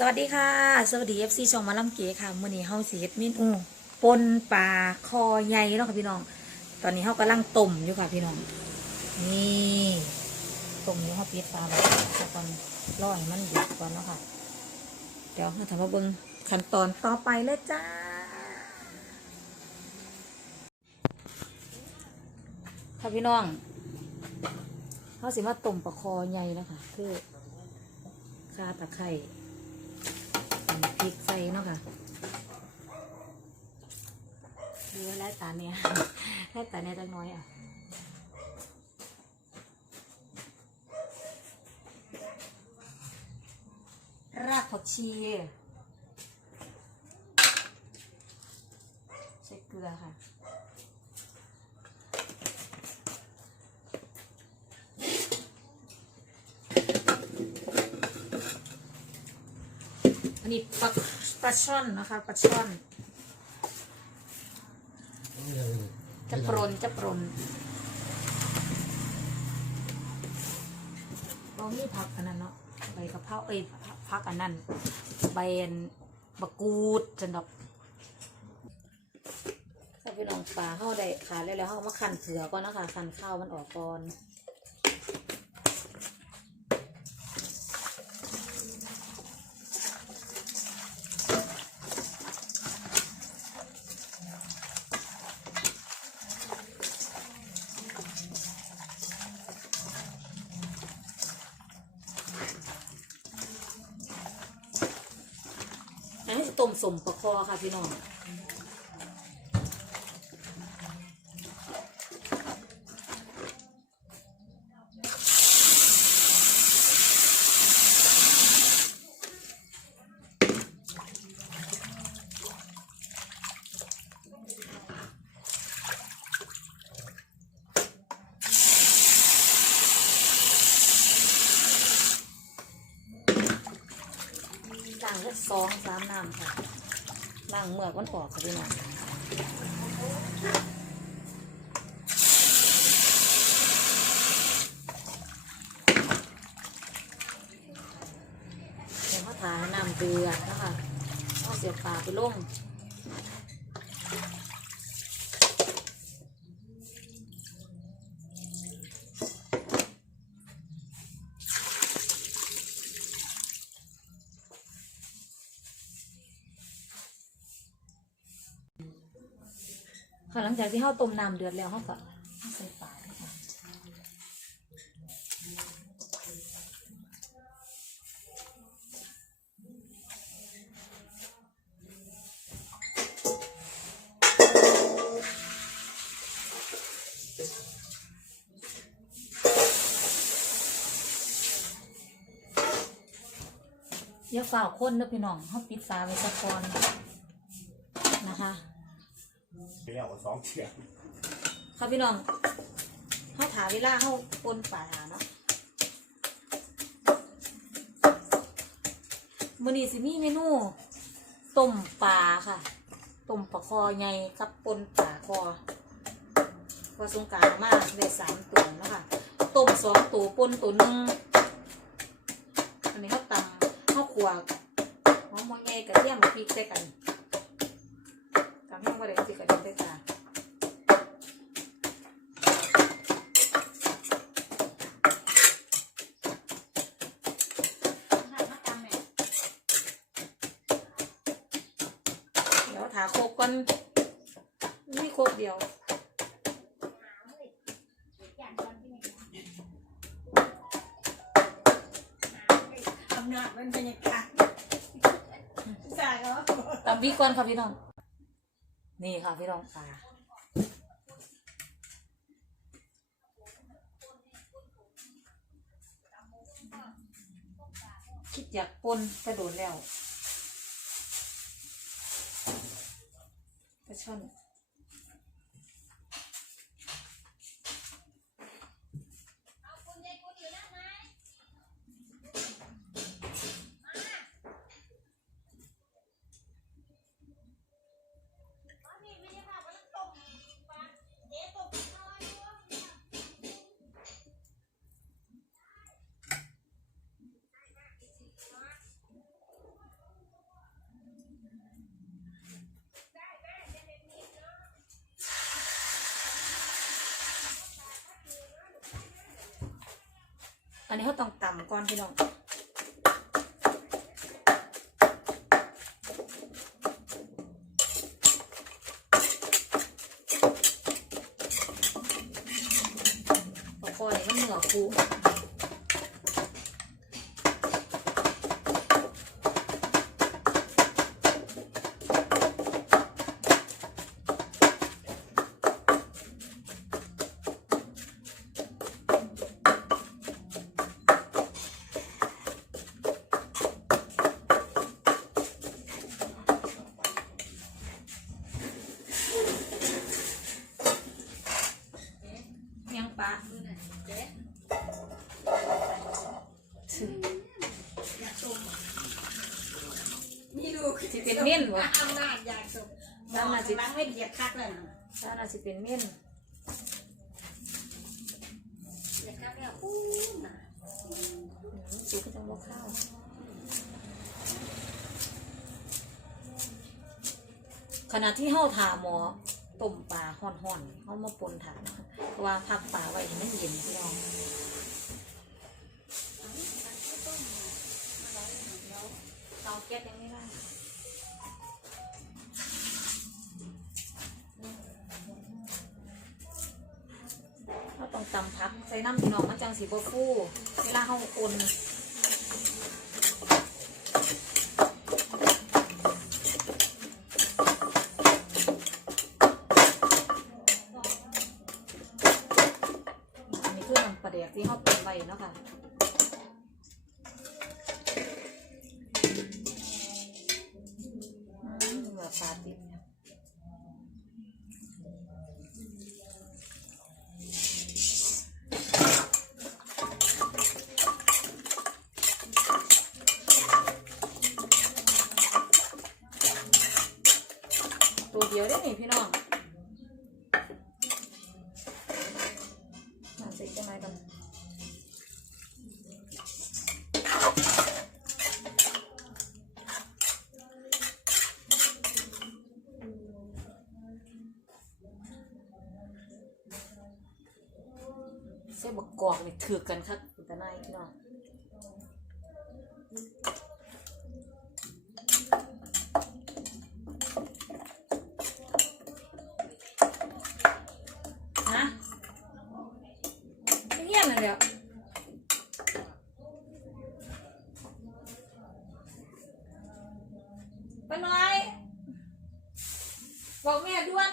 สวัสดีค่ะ สวัสดี FC ช่องมาลำเก๋ค่ะมื้อนี้เฮาสิเฮ็ดเมนูปนปลาคอใหญ่เนาะค่ะพี่น้อง ตอนนี้เฮากำลังต้มอยู่ค่ะพี่น้อง นี่ต้มอยู่เฮาปิดฝาแล้วก่อนรอให้มันเดือดก่อนเนาะค่ะ เดี๋ยวเราทำมาเบิ่งขั้นตอนต่อไปเลยจ้า ค่ะพี่น้องเฮาสิมาต้มปลาคอใหญ่แล้วค่ะ คือข่าตะไคร้ พริกใส่เนาะค่ะดูไล่ตาเนี่ยไล่ตาเนี่ยจังน้อยอะรากผักชีใส่เกลือค่ะ นนี้ปลาปลาช่อนนะคะปลาช่อน จะปรนจะปรนเรามีผักอันนั้นเนาะใบกะเพราเอ้ยผักอันนั้นใบอันบะกูดจันดอกถ้าพี่น้องปลาเข้าได้ขาแล้วแล้วเขาเอามาขันเสือก่อนนะคะขันข้าวมันออกก่อน มสมประคอค่ะพี่น้อง สองสามน้ำค่ะล้างเมือกมันออกค่ะพี่น้องเดี๋ยวเขาถ่ายน้ำเดือดนะคะเอาเสียบปลาไปลง จากที่เขาต้มน้ำเดือดแล้วเขาก็อใส่ปลาเยค่ะอย่าฝ่าคนเด้อพี่น้องเขาปิดฝาไว้สักก่อนนะคะ เรียกว่า สองเชือกค่ะพี่น้องเขาถาเวลาเขาปนป่าถาเนาะมื้อนี้สิมีเมนูต้มปลาค่ะต้มปลาคอใหญ่กับปนปลาคอพอสงการมากได้สามตัวนะคะต้มสองตัวปนตัวหนึ่งอันนี้เขาตำเขาขวกหอมหัวใหญ่กระเทียมพริกใส่กันตำแห้งว่าได้สิกระเทียมใส่กัน เดี๋ยวถาโคกก่อนนี่โคกเดียวอำนาจมันเป็นยังไงสายก็ตำพริกก่อนค่ะพี่น้อง นี่ค่ะพี่น้องปลาคิดอยากปนกระโดดแล้ว กร อันนี้เขาต้องตำก่อนพี่น้องปลาคอนี่มันเหนือคู เป็นเม่นวะอำนาจอยากสุดมองล้างไม่เบียดคักเลยนะถ้าน่าสิเป็นเม่นเบียดคักแล้วอู้น่ะสูก็จะว่าข้าวขณะที่เฮาถาหมอต้มปลาห่อนๆเฮามาปนถานะคะเพราะว่าพักปลาไว้ให้มันเย็นพี่น้องเตาแก๊สยังไม่ได้ ตำพักใส่น้ำพี่น้องมันจังสีบฟูเวลาเฮาอุ่นอันนี้คือน้ำปลาแดกที่เฮาเตรียมไว้เนาะค่ะ ตัวเดียวได้หนี่พี่น้องมาใส่จะมากันเส้นบกกอกนี่ถือกันครับแต่นายพี่น้องฮะ เลยมันเดี๋ยวไปหน่อย บอกแม่ด่วน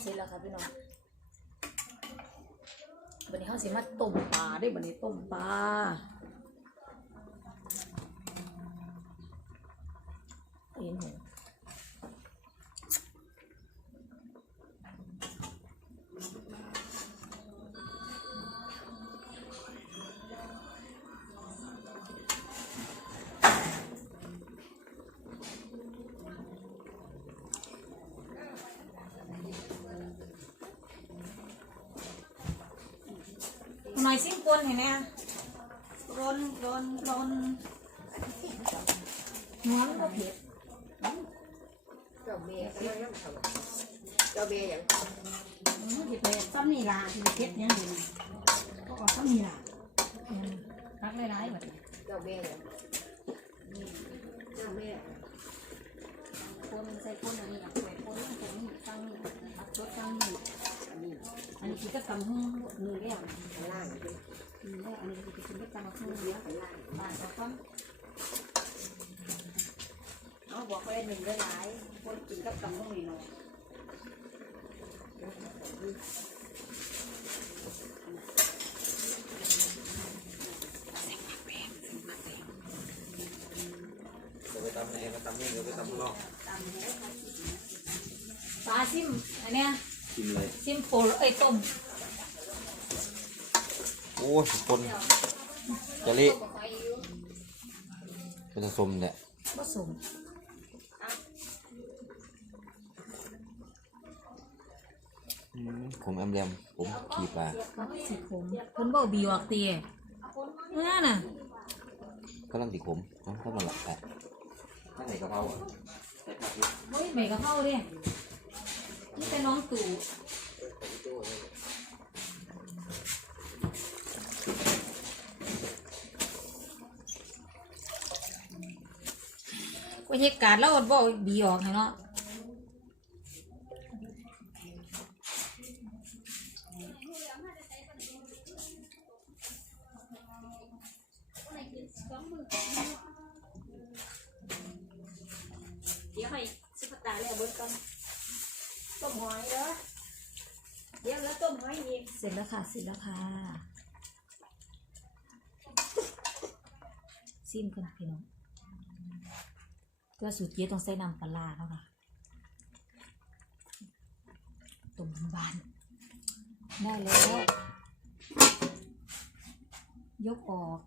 เสร็จแล้วครับพี่น้องวันนี้เขาสิมาต้มปลาได้วันนี้ต้มปลาเอ็นหัว หน่อยซิมกวนเห็นไหมร้นร้นร้นน้ำก็เผ็ดเจ้าเมียก็ยังทำเจ้าเมียอย่างอืมเผ็ดเลยซ้ำนี่ล่ะที่เผ็ดยังดีนะก็ออกซ้ำนี่ล่ะอืมคักหลายๆแบบนี้เจ้าเมียอย่างเจ้าเมียคนใส่คนอันนี้อะใส่คนอันนี้ตั้งนี่ตักรสตั้งนี่ อันนี้อันนี้คือก็ตำหุ้งมือแล้วข้างล่างด้วยอืมแล้วอันนี้คือกินก็ตำหุ้งเลี้เลี้ยยงงข้างล่างบ้านเขาก็เอาบอกไปหนึ่งได้หลายคนกินก็ตำหุ้งนี่เนาะจะไปตำไหนมาตำนี่หรือไปตำข้างนอกปลาซิมอันเนี้ย กินเลยซิมโปรเอ้ยต้มโอ้ยคนจะเละเป็นผสมเนี่ยผสมอืมผมแอมแรมผมขี่ปลามันก็สิขมเพิ่นบอกบีวอกเตียนั่นน่ะก็ลังติขมน้องเข้ามาหลับแปะข้างไหนกะเพราอะเฮ้ยใบกะเพราเด้ นี่เป็นน้องตู่บรรยากาศแล้วอดบ่บีออกให้เนาะ เดี๋ยวให้สุภตาแล้วเบิดก่อน ต้มหอยเด้อเดี๋ยวแล้ว ต้มหอยอีกเสร็จแล้วค่ะ เสร็จแล้วค่ะซิมกันพี่น้องตัวสูตรเจี๊ยต้องใส่น้ำปลาร้าเนะค่ะต้มบานได้แล้ว ยกออก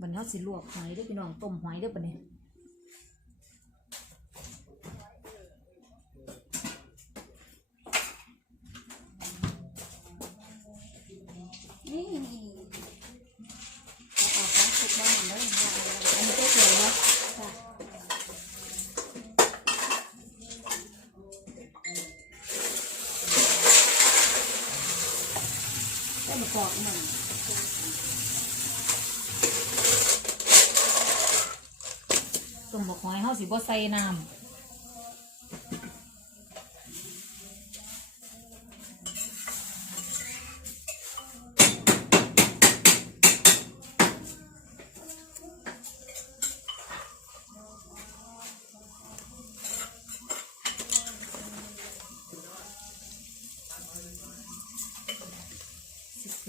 บันเขาสิลวกหอยเด้พี่น้องต้มหอยเด้ปะเนี่ย ปอกหนึ่งต้มบกหอยเขาสิบ่ใส่น้ำ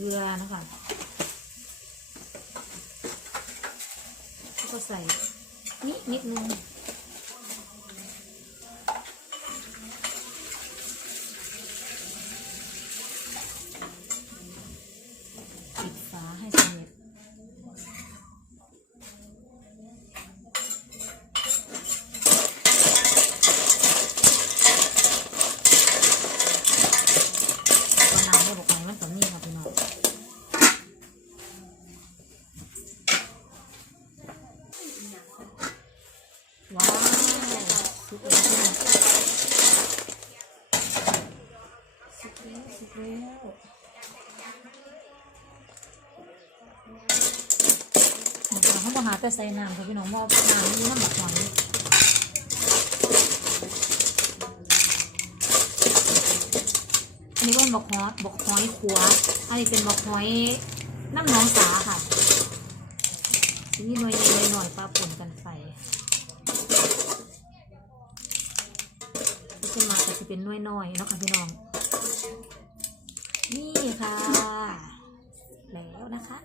ลือนะคะแล้วก็ใส่นิดนิดนึง ปิดฝาให้สนิทตัวน้ำได้บอกไงมันกับนี่ค่ะพี่น้องว้าวสุกแล้วพี่น้องสุกแล้วสุกแล้วหมูปลา เขาบอกหาแต่ใส่น้ำค่ะพี่น้องว่าน้ำนี่น้ำหมักหอยอันนี้ว่าบอกหอยบอกหอยขัว อันนี้เป็นบอกหอยน้ำน้องสาค่ะทีนี้หน่อยหน่อยหน่อยปลาป่นกันไฟที่จะมาก็จะเป็นน้อยน้อยๆเนาะค่ะพี่น้อง นี่ค่ะ แล้วนะคะ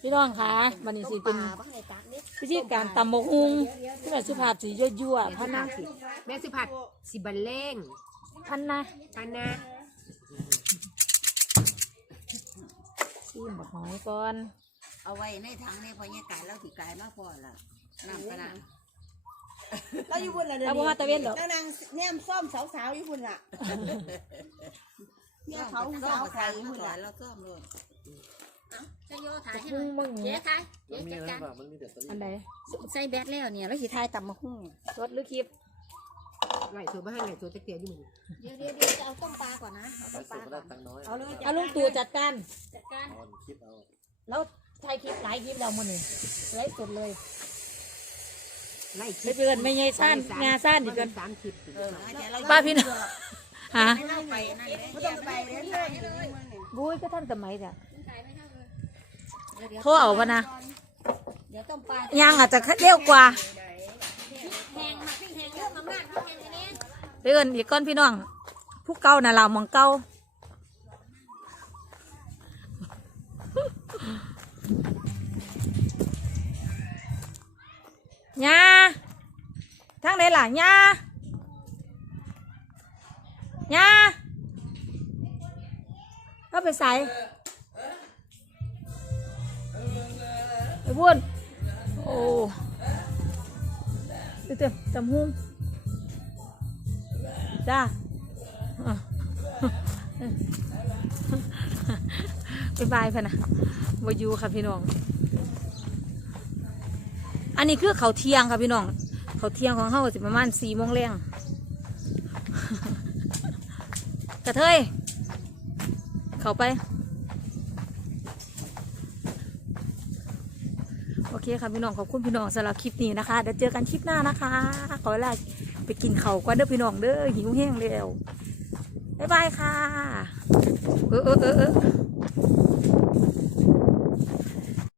พี่น้องคะวันนี้สิเป็นบ้างไงตักนี่วิธีการตำบกฮุงที่แบบสุภาพสียั่วๆพันนะแม่สุผัดสิบันเล่งพันนะกันนะชิมบกหอยก่อน เอาไว้ในถังในพอยากายแล้วสิกายมาพอละน้ำกระดาษเราอยู่บนละเดี๋ยเอาวบ่นี้มาตะเวนดอกนางแนมซ่อมสาวๆอยู่บนล่ะ เนี่ยเขาซ่อสามวกระใส่ทะอยู่มาบนสอล่ะนแล้วซ่อมเลยจะโยถ่ายให้ฮุงมึงเจ๊ถ่ายเจ๊จัดการอันใดใส่แบตแล้วเนี่ยแล้วสิถ่ายตำมะฮุ่งรสหรือคลิปไหลตัวมาให้ไหลตัวตะเกียบอยู่มึงเดี๋ยวเดี๋ยวเดี๋ยวจะเอาต้มปลาก่อนนะเอาต้มปลาก่อนเอาเลยเอาลุงตู่จัดการจัดการแล้วถ่ายคลิปหลายคลิปแล้วมื้อนี้ไลฟ์สดเลยไล่ไปเกินไม่ใหญ่ซ่านงาซ่านอีกเกินสามสิบเออเดี๋ยวเราป้าพี่น้อง ฮะไม่ต้องไปนั่นเลยไม่ต้องไปเรื่อยๆบุ้ยก็ท่านสมัยจ้ะถ่ายไม่เท่าเลยเดี๋ยวเดี๋ยวโทรเอาปะนะเดี๋ยวต้มปลายังอาจจะเร็วกว่าแห้งมาพี่แห้งเยอะมากๆเขาแห้งอันนี้ไปเอินอีกก้อนพี่น้องผู้เก่าน่ะเรามองเก่าญาทางไหนล่ะญา ญาก็ไปใส่ไปบุญโอ้เต็มๆจำหุ้งจ้าอะบ๊ายพะนะวาอยูค่ะพี่น้อง อันนี้คือเขาเที่ยงค่ะพี่น้อง เขาเที่ยงของเขาสิประมาณสี่โมงแรง กระเทย เข้าไป โอเคค่ะพี่น้องขอบคุณพี่น้องสำหรับคลิปนี้นะคะ เดี๋ยวเจอกันคลิปหน้านะคะ ขอเวลาไปกินเขาวก่อนเด้อพี่น้องเด้อหิวแห้งแล้วบ๊ายบายค่ะ เออเออเออ